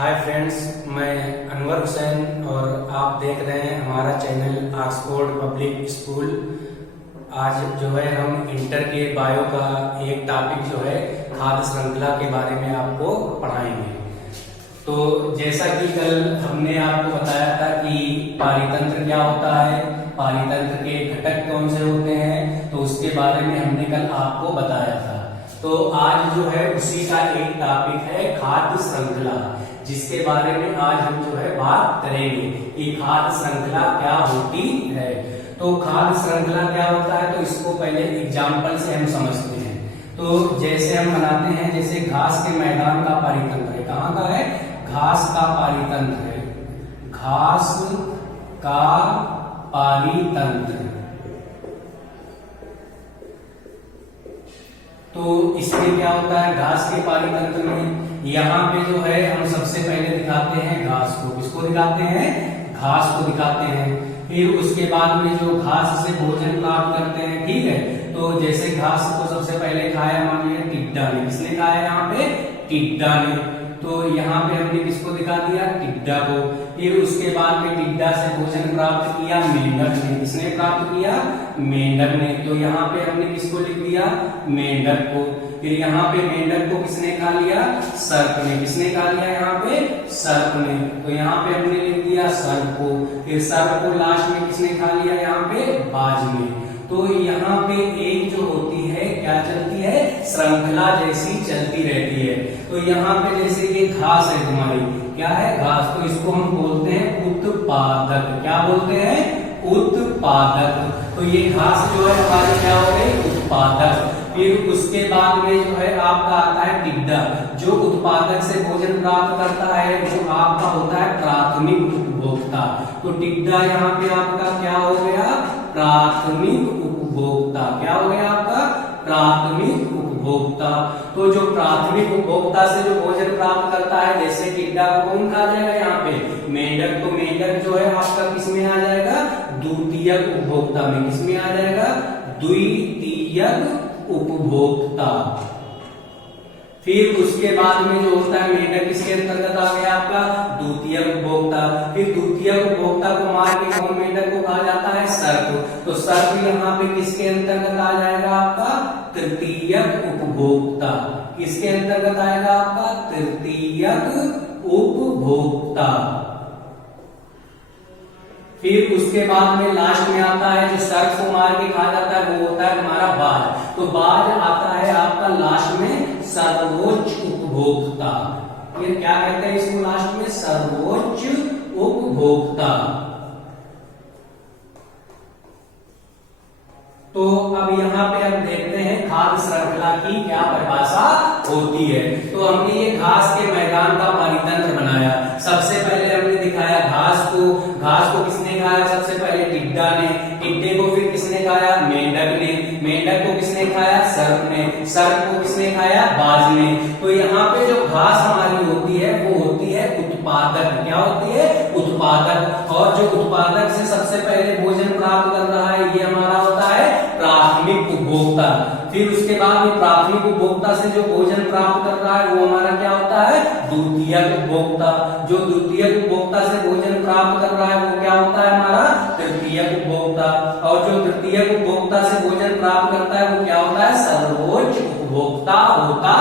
Hi friends, मैं अनवर हुसैन और आप देख रहे हैं हमारा चैनल ऑक्सफोर्ड पब्लिक स्कूल। आज जो है हम इंटर के बायो का एक टॉपिक जो है खाद्य श्रृंखला के बारे में आपको पढ़ाएंगे। तो जैसा कि कल हमने आपको बताया था कि पारितंत्र क्या होता है, पारितंत्र के घटक कौन से होते हैं, तो उसके बारे में हमने कल आपको बताया था। तो आज जो है उसी का एक टॉपिक है खाद्य श्रृंखला, जिसके बारे में आज हम जो है बात करेंगे कि खाद्य श्रृंखला क्या होती है। तो खाद्य श्रृंखला क्या होता है, तो इसको पहले एग्जाम्पल से हम समझते हैं। तो जैसे हम बनाते हैं, जैसे घास के मैदान का पारितंत्र है, कहाँ का है, घास का पारितंत्र है, घास का पारितंत्र। तो इसमें क्या होता है, घास के पारितंत्र में यहाँ पे जो है हम सबसे पहले दिखाते हैं घास को। किसको दिखाते हैं, घास को दिखाते हैं। फिर उसके बाद में जो घास से भोजन प्राप्त करते हैं, ठीक है। तो जैसे घास को सबसे पहले खाया मान लिया टिड्डा ने, किसने खाया यहाँ पे, टिड्डा ने। तो यहाँ पे हमने किसको दिखा दिया, टिड्डा को। फिर उसके बाद में टिड्डा से भोजन प्राप्त किया मेंढक ने, किसने प्राप्त किया, मेंढक ने। तो यहाँ पे हमने किसको लिख दिया, मेंढक को। फिर यहाँ पे मेंढक को किसने खा लिया, सर्प ने, किसने खा लिया यहाँ पे, सर्प ने। तो यहाँ पे हमने लिख दिया सर्प को। फिर सर्प को लास्ट में किसने खा लिया, यहाँ पे बाज ने। तो यहाँ पे एक जो होती है क्या चलती है, श्रृंखला जैसी चलती रहती है। तो यहाँ पे जैसे ये घास है तुम्हारी, क्या है, घास, तो इसको हम बोलते हैं उत्पादक। क्या बोलते हैं, उत्पादक। तो ये घास जो है हमारी क्या हो गई, उत्पादक। फिर उसके बाद में जो है आपका आता है टिड्डा, जो उत्पादक से भोजन प्राप्त करता है, जो आपका होता है प्राथमिक उपभोक्ता। तो टिड्डा यहाँ पे आपका क्या हो गया, प्राथमिक उपभोक्ता। क्या हो गया आपका, प्राथमिक उपभोक्ता। तो जो प्राथमिक उपभोक्ता से जो भोजन प्राप्त करता है, जैसे टिड्डा को कौन खा जाएगा यहाँ पे, मेंढक। तो मेंढक जो है आपका किसमें आ जाएगा, द्वितीयक उपभोक्ता में। किसमें आ जाएगा, द्वितीयक उपभोक्ता। फिर उसके बाद में जो होता है मेंढक किसके अंतर्गत आ गया आपका, द्वितीयक उपभोक्ता। फिर द्वितीयक उपभोक्ता को मार के कौन मेंढक को कहा जाता है, सर्प। तो सर्प यहाँ पे किसके अंतर्गत आ जाएगा आपका, तृतीयक उपभोक्ता। किसके अंतर्गत आएगा आपका, तृतीयक उपभोक्ता। फिर उसके बाद में लास्ट में आता है जो सर्प को मार के खा जाता है, वो होता है हमारा बाज। तो बाज आता है आपका लास्ट में सर्वोच्च उपभोक्ता। ये क्या कहते हैं इसको लास्ट में, सर्वोच्च उपभोक्ता। तो अब यहाँ पे हम देखते हैं खाद्य श्रृंखला की क्या परिभाषा होती है। तो हमने ये घास के मैदान का पारितंत्र बनाया। सबसे पहले हमने दिखाया घास को। घास को किसने खाया, सबसे पहले टिड्डा ने। टिड्डे को फिर किसने खाया, मेंढक ने। मेंढक को किसने खाया, सर्प ने। सर्प को किसने खाया, बाज ने। तो यहाँ पे जो घास हमारी होती है वो होती है उत्पादक। क्या होती है, उत्पादक। और जो उत्पादक से सबसे पहले भोजन प्राप्त कर रहा है, ये हमारा होता है प्राथमिक उपभोक्ता। फिर उसके बाद में प्राथमिक उपभोक्ता से जो भोजन प्राप्त कर रहा है वो हमारा क्या होता है, द्वितीयक उपभोक्ता। जो द्वितीयक उपभोक्ता से भोजन प्राप्त कर रहा है वो क्या होता है हमारा, तृतीयक उपभोक्ता। और जो तृतीयक उपभोक्ता से भोजन प्राप्त करता है वो क्या होता है, सर्वोच्च उपभोक्ता होता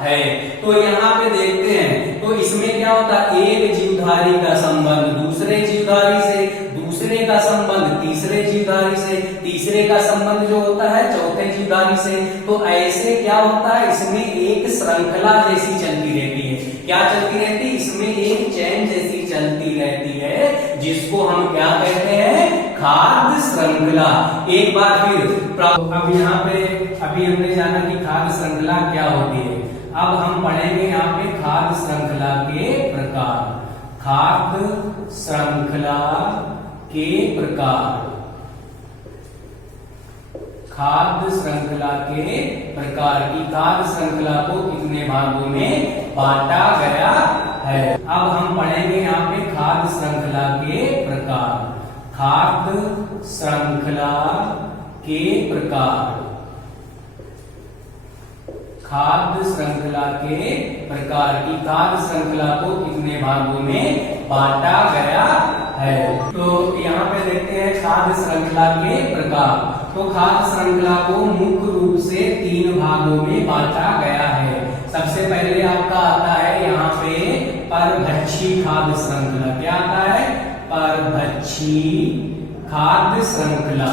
है। तो यहाँ पे देखते हैं, तो इसमें क्या होता है, एक जीवधारी का संबंध दूसरे जीवधारी से, दूसरे का संबंध तीसरे जीवधारी से, तीसरे का संबंध जो होता है चौथे जीवधारी से। तो ऐसे क्या होता है, इसमें एक श्रृंखला जैसी चलती रहती है। क्या चलती रहती है, इसमें एक चैन जैसी चलती रहती है, जिसको हम क्या कहते हैं, खाद्य श्रृंखला। एक बार फिर अब यहाँ पे अभी हमने जाना कि खाद्य श्रृंखला क्या होती है। अब हम पढ़ेंगे यहाँ पे खाद्य श्रृंखला के प्रकार। खाद्य श्रृंखला के प्रकार, खाद्य श्रृंखला के प्रकार की खाद्य श्रृंखला को कितने भागों में बांटा गया है। अब हम पढ़ेंगे यहाँ पे खाद्य श्रृंखला के प्रकार। खाद्य श्रृंखला के प्रकार, खाद्य श्रृंखला के प्रकार की खाद्य श्रृंखला को कितने कितने भागों में बांटा गया है। तो यहाँ पे देखते हैं खाद्य श्रृंखला के प्रकार। तो खाद्य श्रृंखला को मुख्य रूप से 3 भागों में बांटा गया है। सबसे पहले आपका आता है यहाँ पे परभक्षी खाद्य श्रृंखला। क्या आता है? परभक्षी खाद्य श्रृंखला।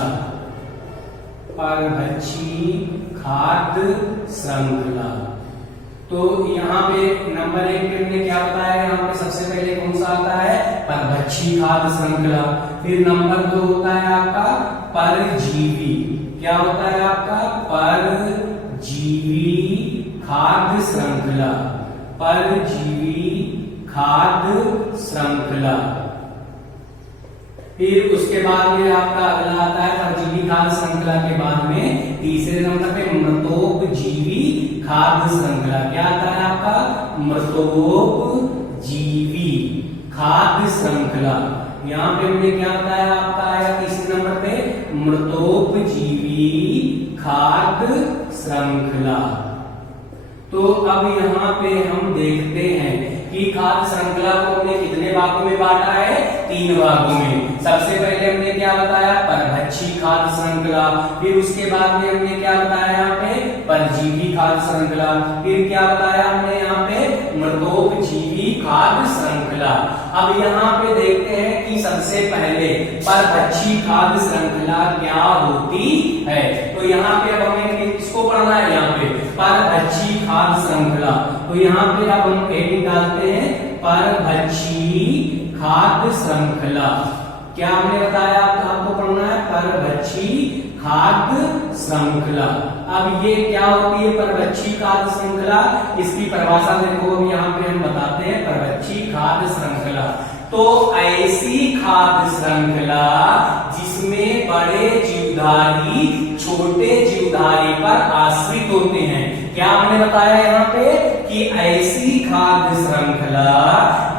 परभक्षी खाद्य श्रृंखला। तो यहाँ पे नंबर 1 पे हमने क्या बताया? यहाँ पे सबसे पहले कौन सा आता है? परभक्षी खाद्य श्रृंखला। फिर नंबर 2 होता है आपका परजीवी। क्या होता है आपका? परजीवी खाद्य श्रृंखला। परजीवी खाद्य श्रृंखला। फिर उसके बाद में आपका अगला आता है परजीवी खाद्य श्रृंखला के बाद में तीसरे नंबर पे मृतोपजीवी खाद्य श्रृंखला। क्या आता है आपका? मृतोपजीवी खाद्य श्रृंखला। यहाँ पे हमने क्या बताया? आपका आया तीसरे नंबर पे मृतोपजीवी खाद्य श्रृंखला। तो अब यहाँ पे हम देखते हैं कि खाद्य श्रृंखला को हमने कितने भागों में बांटा है? 3 भागों में। सबसे पहले हमने क्या बताया? परभक्षी खाद्य श्रृंखला। फिर उसके बाद में हमने क्या बताया? यहाँ पे परजीवी खाद्य श्रृंखला। फिर क्या बताया हमने? यहाँ पे मृतोपजीवी खाद्य श्रृंखला। अब यहाँ पे देखते हैं कि सबसे पहले परभक्षी खाद्य श्रृंखला क्या होती है। तो यहाँ पे अब हमें किसको पढ़ना है? यहाँ पे परभक्षी खाद्य श्रृंखला। तो यहाँ पे अब हम हेडिंग डालते हैं परभक्षी खाद्य श्रृंखला। क्या हमने बताया? आपको पढ़ना है परभक्षी खाद्य श्रृंखला। अब ये क्या होती है परभक्षी खाद्य श्रृंखला? इसकी परिभाषा देखो, अब यहाँ पे हम बताते हैं परभक्षी खाद्य श्रृंखला। तो ऐसी खाद्य श्रृंखला जिसमें बड़े जीवधारी छोटे जीवधारी पर आश्रित होते हैं। क्या हमने बताया यहाँ पे? कि ऐसी खाद्य श्रृंखला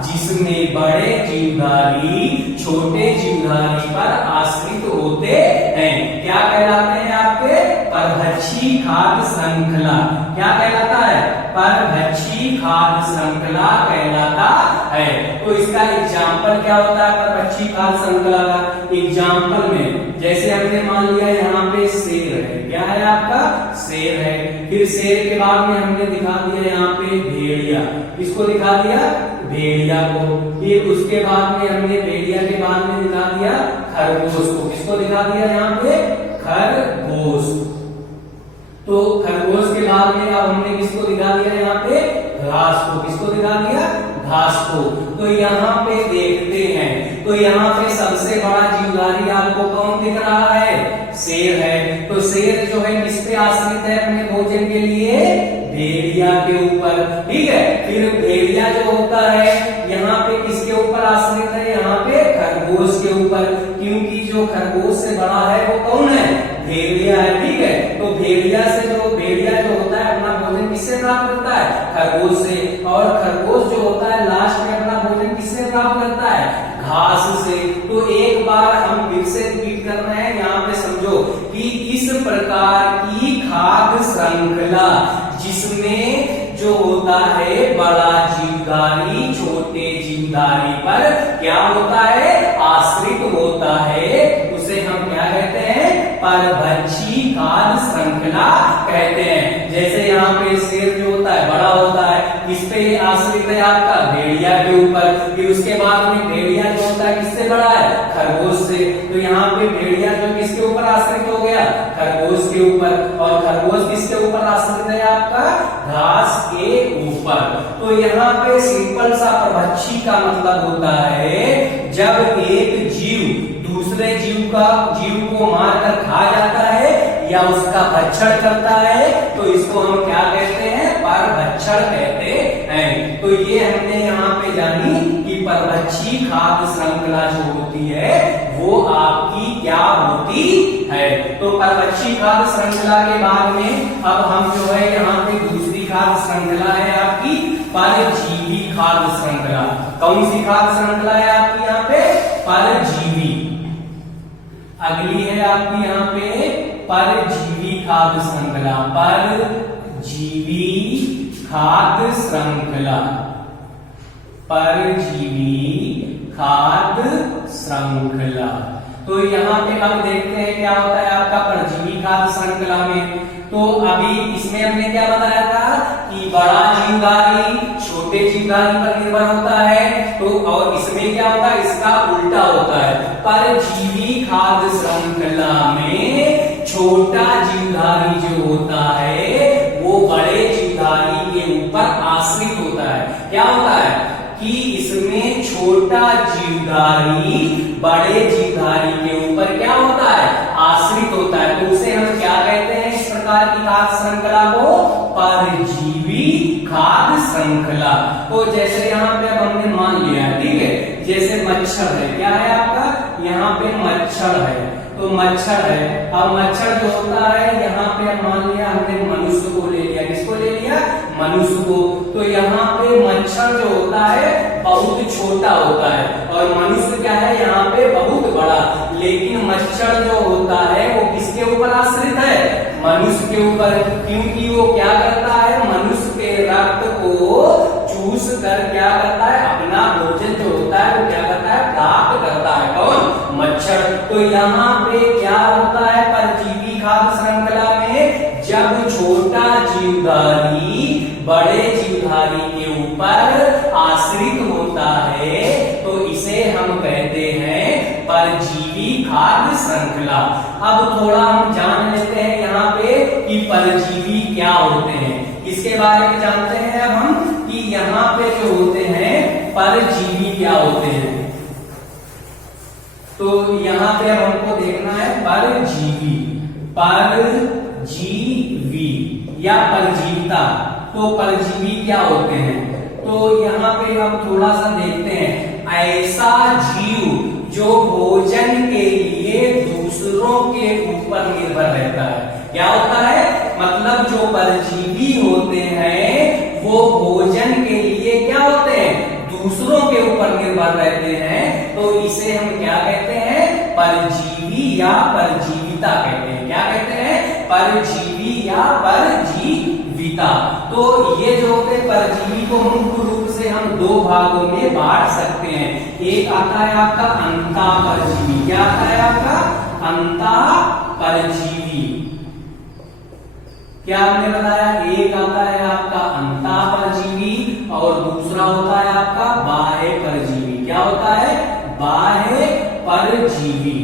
जिसमें बड़े जीवधारी छोटे जीवधारी पर आश्रित होते हैं क्या कहलाते हैं? आपके परभक्षी खाद्य श्रृंखला। क्या कहलाता है? परभक्षी खाद्य श्रृंखला कहलाता है। तो इसका एग्जाम्पल क्या होता है परभक्षी खाद्य श्रृंखला का? एग्जाम्पल में जैसे हमने मान लिया यहाँ पे शेर है। क्या है आपका? शेर है। फिर शेर के बाद में हमने दिखा दिया यहाँ पे भेड़िया। किसको दिखा दिया? भेड़िया को। फिर उसके बाद में हमने भेड़िया के बाद में दिखा दिया खरगोश को। किसको दिखा दिया? यहाँ पे खरगोश। तो खरगोश के बाद में अब हमने किसको दिखा दिया? यहाँ पे घास को। किसको दिखा दिया? घास को। तो यहाँ पे देखते हैं तो यहाँ पे सबसे बड़ा जीवधारी आपको कौन दिख रहा है? शेर है। तो शेर जो है किस पे आश्रित है अपने भोजन के लिए? भेड़िया के ऊपर। ठीक है। फिर भेड़िया जो होता है यहाँ पे किसके ऊपर आश्रित है? यहाँ पे खरगोश के ऊपर, क्योंकि जो खरगोश से बड़ा है वो कौन है? भेड़िया है। ठीक है। तो भेड़िया जो होता है अपना भोजन किससे प्राप्त करता है? खरगोश से। और खरगोश जो होता है लास्ट में अपना भोजन किससे प्राप्त करता है? घास से। तो एक बार हम फिर से रिपीट कर रहे हैं, यहाँ पे समझो कि इस प्रकार की खाद्य श्रृंखला जिसमें जो होता है बड़ा जीवधारी छोटे जीवधारी पर क्या होता है? आश्रित होता है, उसे हम क्या कहते हैं? परभक्षी खाद्य श्रृंखला कहते हैं। जैसे यहाँ पे शेर जो होता है बड़ा होता है, किस पे आश्रित है? आपका भेड़िया के ऊपर। फिर उसके बाद में भेड़िया जो होता है किससे बड़ा है? खरगोश से। तो यहाँ पे भेड़िया जो किसके ऊपर आश्रित हो गया? खरगोश के ऊपर। और खरगोश किसके ऊपर आश्रित है? आपका घास के ऊपर। तो यहाँ पे सिंपल सा परभक्षी का मतलब होता है जब एक जीव दूसरे जीव को मारकर खा जाता है या उसका भक्षण करता है तो इसको हम क्या कहते हैं? परभक्षण कहते हैं। तो ये हमने यहाँ पे जानी कि परभक्षी खाद्य श्रृंखला जो होती है वो आपकी क्या होती है। तो परभक्षी खाद्य श्रृंखला के बाद में अब हम जो है यहाँ पे दूसरी खाद्य श्रृंखला है आपकी परजीवी खाद्य श्रृंखला। कौन सी खाद्य श्रृंखला है आपकी यहाँ पे? परजीवी। अगली है आपकी यहाँ पे परजीवी खाद्य श्रृंखला। परजीवी खाद्य श्रृंखला। परजीवी खाद्य श्रृंखला। तो यहाँ पे हम देखते हैं क्या होता है आपका परजीवी खाद्य श्रृंखला में। तो अभी इसमें हमने क्या बताया था कि बड़ा जीवधारी छोटे जीवधारी पर निर्भर होता है। तो और इसमें क्या होता है, इसका उल्टा होता है। परजीवी खाद्य श्रृंखला में छोटा जीवधारी जो होता है वो बड़े जीवधारी के ऊपर आश्रित होता है। क्या होता है कि इसमें छोटा जीवधारी बड़े जीवधारी के ऊपर क्या होता है, आश्रित होता है। तो उसे हम क्या कहते हैं, इस प्रकार की खाद्य श्रृंखला को परजीवी खाद्य श्रृंखला। तो जैसे यहाँ पे अब हमने मान लिया, ठीक है, जैसे मच्छर है, क्या है आपका, यहाँ पे मच्छर है, तो मच्छर है। अब मच्छर जो होता है यहाँ पे मान लिया हमने मनुष्य को ले लिया, किसको ले लिया, मनुष्य को। तो यहाँ पे मच्छर जो होता है बहुत छोटा होता है और मनुष्य क्या है यहाँ पे बहुत बड़ा। लेकिन मच्छर जो होता है वो किसके ऊपर आश्रित है, मनुष्य के ऊपर, क्योंकि वो क्या करता है, मनुष्य के रक्त को चूस कर क्या करता है, अपना भोजन जो होता है वो क्या करता है, प्राप्त करता है। कौन, मच्छर। तो यहाँ पे क्या होता है परजीवी खाद्य श्रृंखला में, जब छोटा जीवधारी बड़े जीवधारी के ऊपर आश्रित होता है तो इसे हम कहते हैं परजीवी खाद्य श्रृंखला। अब थोड़ा हम जान लेते हैं यहाँ पे कि परजीवी क्या होते हैं, इसके बारे में जानते हैं अब हम कि यहाँ पे जो होते हैं परजीवी क्या होते हैं। तो यहाँ पे अब हमको देखना है परजीवी, परजीवी या परजीविता। तो परजीवी क्या होते हैं, तो यहाँ पे हम थोड़ा सा देखते हैं, ऐसा जीव जो भोजन के लिए दूसरों के ऊपर निर्भर रहता है। क्या होता है, मतलब जो परजीवी होते हैं वो भोजन के लिए क्या होते हैं, दूसरों के ऊपर निर्भर रहते हैं। तो इसे हम क्या कहते हैं, परजीवी या परजीविता कहते हैं। क्या कहते हैं, परजीवी या परजीविता। तो ये जो होते हैं परजीवी को मुख्य रूप से हम दो भागों में बांट सकते हैं। एक आता है आपका अंतःपरजीवी। क्या आता है आपका, अंतःपरजीवी। क्या हमने बताया, एक आता है आपका अंतःपरजीवी और दूसरा होता है आपका बाह्य परजीवी। क्या होता है, बाह्य परजीवी।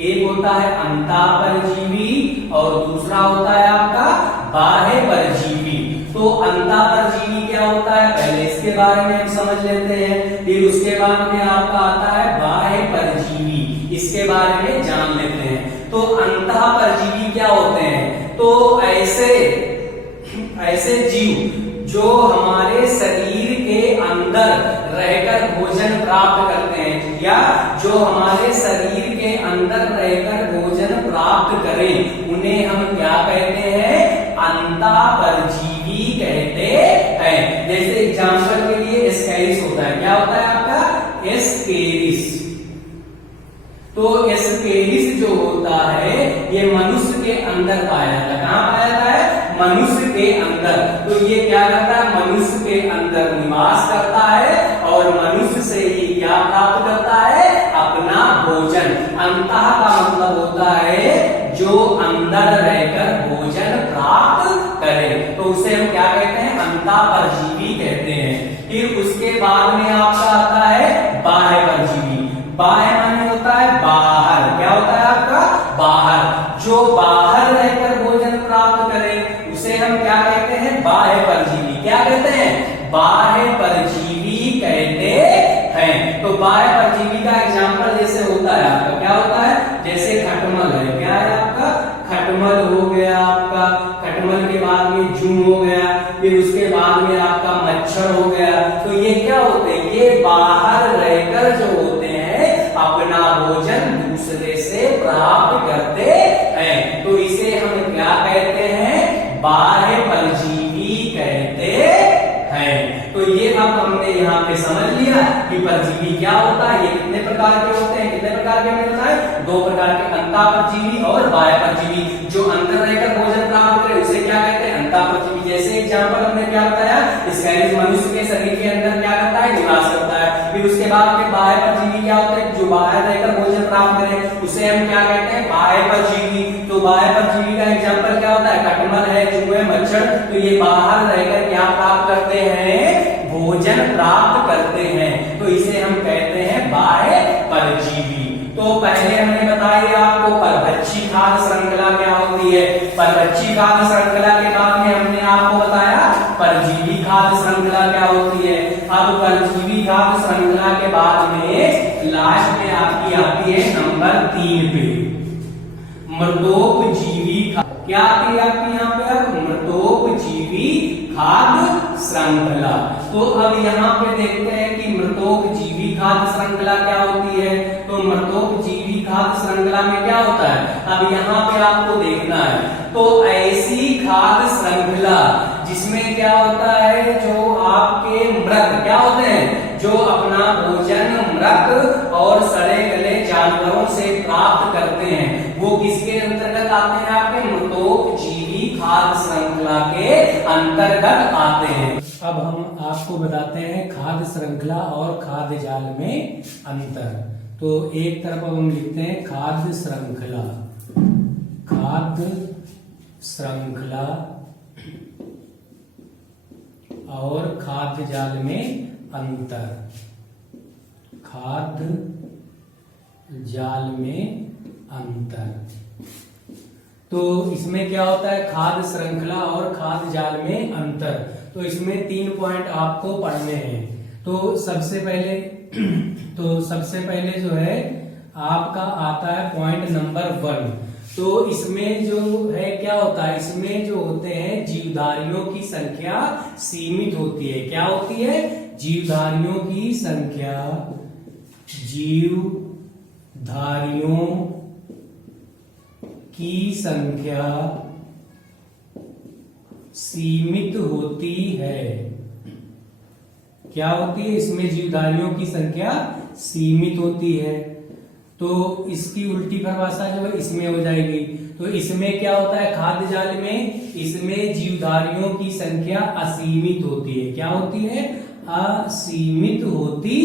एक होता है अंतःपरजीवी और दूसरा होता है आपका बाह्य परजीवी। तो अंतःपरजीवी क्या होता है, पहले इसके बारे में हम समझ लेते हैं, फिर उसके बाद में आपका आता है बाह्य परजीवी, इसके बारे में जान लेते हैं। तो अंतःपरजीवी क्या होते हैं, तो ऐसे जीव जो हमारे शरीर के अंदर रहकर भोजन प्राप्त करते हैं, या जो हमारे शरीर के अंदर रहकर भोजन प्राप्त करें, उन्हें हम क्या कहते हैं, अंतःपरजीवी कहते हैं। जैसे एग्जांपल के लिए एस्केरिस होता है। क्या होता है आपका, एस्केरिस। तो एस्केरिस जो होता है ये मनुष्य के अंदर पाया जाता है। कहाँ पाया जाता है, मनुष्य के अंदर। तो ये क्या करता है, मनुष्य के अंदर निवास करता है और मनुष्य से ही क्या प्राप्त करता है, अपना भोजन। अंतः का मतलब होता है जो अंदर रहकर भोजन प्राप्त करे, तो उसे हम क्या कहते हैं, अंतःपरजीवी कहते हैं। फिर उसके बाद में आपका आता है बाह्य परजीवी। बाह्य माने होता है बाहर। क्या होता है आपका, बाहर। जो बाहर रहकर भोजन प्राप्त करे उसे हम क्या कहते हैं, बाह्य परजीवी। क्या कहते हैं, बाह्य परजीवी कहते हैं। तो बाह्य परजीवी का एग्जांपल जैसे होता है आपका, क्या होता है, जैसे खटमल है। क्या है आपका, खटमल हो गया आपका, खटमल के बाद में जू हो गया, फिर उसके बाद में आपका मच्छर हो गया। तो ये क्या होते हैं, ये बाहर रहकर जो होते हैं अपना भोजन दूसरे से प्राप्त करते हैं। तो इसे हम क्या कहते हैं, बाह्य परजीवी कहते हैं। तो ये अब हमने यहाँ पे समझ लिया कि परजीवी क्या होता है, ये कितने प्रकार के होते हैं, कितने प्रकार के हमने बताए, दो प्रकार के, अंतःपरजीवी और बाह्य परजीवी। जो अंदर रहकर भोजन प्राप्त करे उसे क्या कहते हैं, अंतःपरजीवी। जैसे एग्जाम्पल हमने क्या बताया, स्कैरिज मनुष्य के शरीर के अंदर क्या करता है, निवास करता है। फिर उसके बाद में बाह्य परजीवी क्या होते हैं, जो बाहर रहकर भोजन प्राप्त करें उसे हम क्या कहते हैं, बाह्य परजीवी। तो बाह्य परजीवी का एग्जाम्पल क्या होता है, खटमल है, चूहे, मच्छर। तो ये बाहर रहकर क्या प्राप्त करते हैं, भोजन प्राप्त करते हैं, तो इसे हम कहते हैं बाह्य परजीवी। तो पहले हमने बताया आपको परभक्षी खाद्य श्रृंखला क्या होती है, परभक्षी खाद्य श्रृंखला के बाद में हमने आपको बताया परजीवी खाद्य श्रृंखला क्या होती है। अब परजीवी खाद्य श्रृंखला के बाद में लास्ट में आपकी आती है नंबर 3 पे मृतोपजीवी। क्या आती है आपकी यहाँ पे, अब मृतोपजीवी खाद्य श्रृंखला। तो अब यहाँ पे देखते हैं कि मृतोपजीवी खाद्य श्रृंखला क्या होती है। तो मृतोपजीवी खाद्य श्रृंखला में क्या होता है, अब यहाँ पे आपको देखना है। तो ऐसी खाद्य श्रृंखला जिसमें क्या होता है, जो आपके मृत क्या होते हैं, जो अपना भोजन मृत और सड़े गले जानवरों से प्राप्त करते हैं, वो किसके अंतर्गत आते हैं, आपके मृतोपजीवी खाद्य श्रृंखला के अंतर्गत आते हैं। अब हम आपको बताते हैं खाद्य श्रृंखला और खाद्य जाल में अंतर। तो एक तरफ अब हम लिखते हैं खाद्य श्रृंखला, खाद्य श्रृंखला और खाद्य जाल में अंतर, खाद्य जाल में अंतर। तो इसमें क्या होता है, खाद्य श्रृंखला और खाद्य जाल में अंतर। तो इसमें 3 पॉइंट आपको पढ़ने हैं। तो सबसे पहले जो है आपका आता है पॉइंट नंबर 1। तो इसमें जो है क्या होता है, इसमें जो होते हैं जीवधारियों की संख्या सीमित होती है। क्या होती है, जीवधारियों की संख्या, जीवधारियों की संख्या सीमित होती है। क्या होती है, इसमें जीवधारियों की संख्या सीमित होती है। तो इसकी उल्टी परिभाषा जो है इसमें हो जाएगी। तो इसमें क्या होता है, खाद्य जाल में इसमें जीवधारियों की संख्या असीमित होती है। क्या होती है, असीमित होती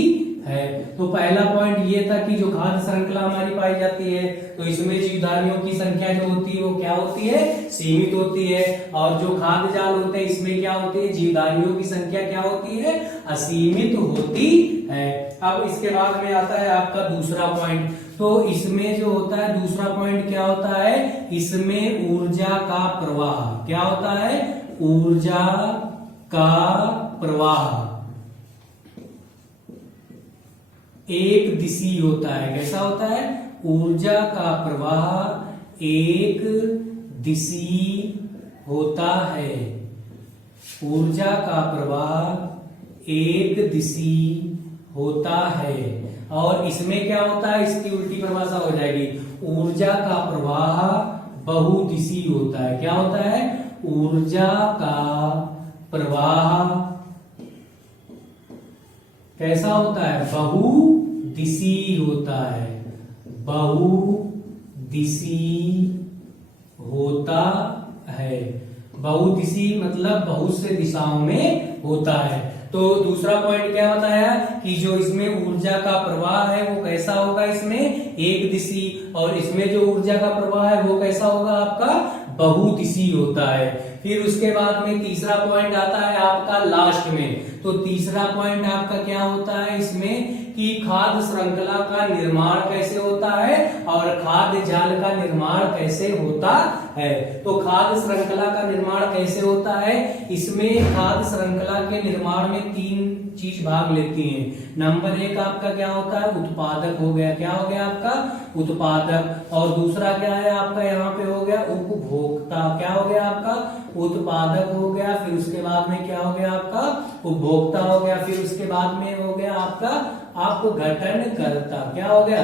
है। तो पहला पॉइंट ये था कि जो खाद्य श्रृंखला हमारी पाई जाती है, तो इसमें जीवधारियों की संख्या जो होती है वो क्या होती है, सीमित होती है। और जो खाद्य जाल होते हैं इसमें क्या होती है, जीवधारियों की संख्या क्या होती है, असीमित होती है। अब इसके बाद में आता है आपका दूसरा पॉइंट। तो इसमें जो होता है दूसरा पॉइंट क्या होता है, इसमें ऊर्जा का प्रवाह। क्या होता है, ऊर्जा का प्रवाह एक दिशी होता है। कैसा होता है, ऊर्जा का प्रवाह एक दिशी होता है। ऊर्जा का प्रवाह एक दिशी होता है। और इसमें क्या होता है, इसकी उल्टी परिभाषा हो जाएगी, ऊर्जा का प्रवाह बहुदिशी होता है। क्या होता है, ऊर्जा का प्रवाह कैसा होता है, बहुदिशी होता है। बहुदिशी होता है। बहुदिशी मतलब बहुत से दिशाओं में होता है। तो दूसरा पॉइंट क्या बताया कि जो इसमें ऊर्जा का प्रवाह है वो कैसा होगा, इसमें एक दिशी। और इसमें जो ऊर्जा का प्रवाह है वो कैसा होगा, आपका बहुदिशी होता है। फिर उसके बाद में तीसरा पॉइंट आता है आपका लास्ट में। तो तीसरा पॉइंट आपका क्या होता है इसमें कि खाद्य श्रृंखला का निर्माण कैसे होता है और खाद्य जाल का निर्माण कैसे होता है। तो खाद्य श्रृंखला का निर्माण कैसे होता है, इसमें खाद्य श्रृंखला के निर्माण में 3 चीज भाग लेती हैं। नंबर 1 आपका क्या होता है, उत्पादक हो गया। क्या हो गया आपका, उत्पादक। और दूसरा क्या है आपका, यहाँ पे हो गया उपभोक्ता। क्या हो गया आपका, उत्पादक हो गया। फिर उसके बाद में क्या हो गया आपका, उपभोक्ता हो गया। फिर उसके बाद में हो गया आपका अपघटनकर्ता। क्या हो गया,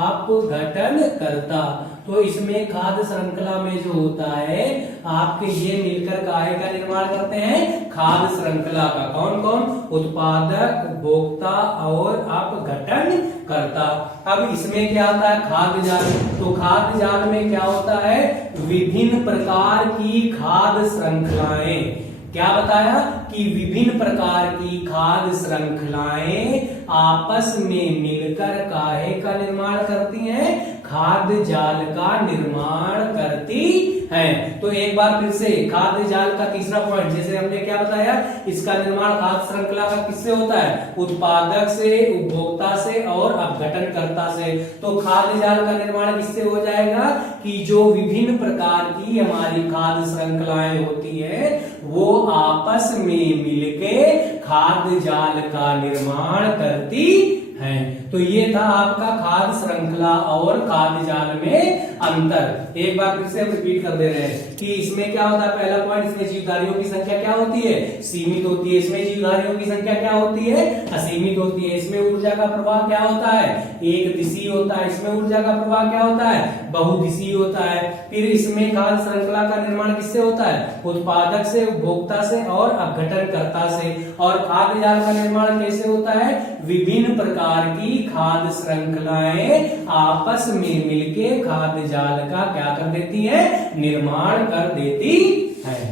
अपघटनकर्ता। तो इसमें खाद्य श्रृंखला में जो होता है आपके ये मिलकर काहे का निर्माण करते हैं, खाद्य श्रृंखला का। कौन कौन, उत्पादक, उपभोक्ता और अपघटनकर्ता। अब इसमें क्या आता है, खाद्य जाल। तो खाद्य जाल में क्या होता है, विभिन्न प्रकार की खाद्य श्रृंखलाएं, क्या बताया कि विभिन्न प्रकार की खाद्य श्रृंखलाएं आपस में मिलकर काहे का निर्माण करती हैं? खाद्य जाल का निर्माण करती हैं। तो एक बार फिर से खाद्य जाल का तीसरा पॉइंट, जैसे हमने क्या बताया, इसका निर्माण खाद्य श्रृंखला का किससे होता है? उत्पादक से, उपभोक्ता से और अपघटनकर्ता से। तो खाद्य जाल का निर्माण किससे हो जाएगा कि जो विभिन्न प्रकार की हमारी खाद्य श्रृंखलाएं होती है वो आपस में मिलके खाद्य जाल का निर्माण करती है। तो ये था आपका खाद्य श्रृंखला और खाद्य जाल में अंतर। एक बार फिर से हम रिपीट कर दे रहे हैं कि इसमें क्या होता है, पहला पॉइंट, इसमें जीवधारियों की संख्या क्या होती है? सीमित होती है। इसमें जीवधारियों की संख्या क्या होती है? असीमित होती है। इसमें ऊर्जा का प्रवाह क्या होता है? एक दिशीय होता है। इसमें ऊर्जा का प्रवाह क्या होता है? बहुदिशीय होता है। फिर इसमें खाद्य श्रृंखला का निर्माण किससे होता है? उत्पादक से, उपभोक्ता से और अपघटनकर्ता से। और खाद्य जाल का निर्माण कैसे होता है? विभिन्न प्रकार की खाद्य श्रृंखलाएं आपस में मिलके खाद्य जाल का क्या कर देती है? निर्माण कर देती है।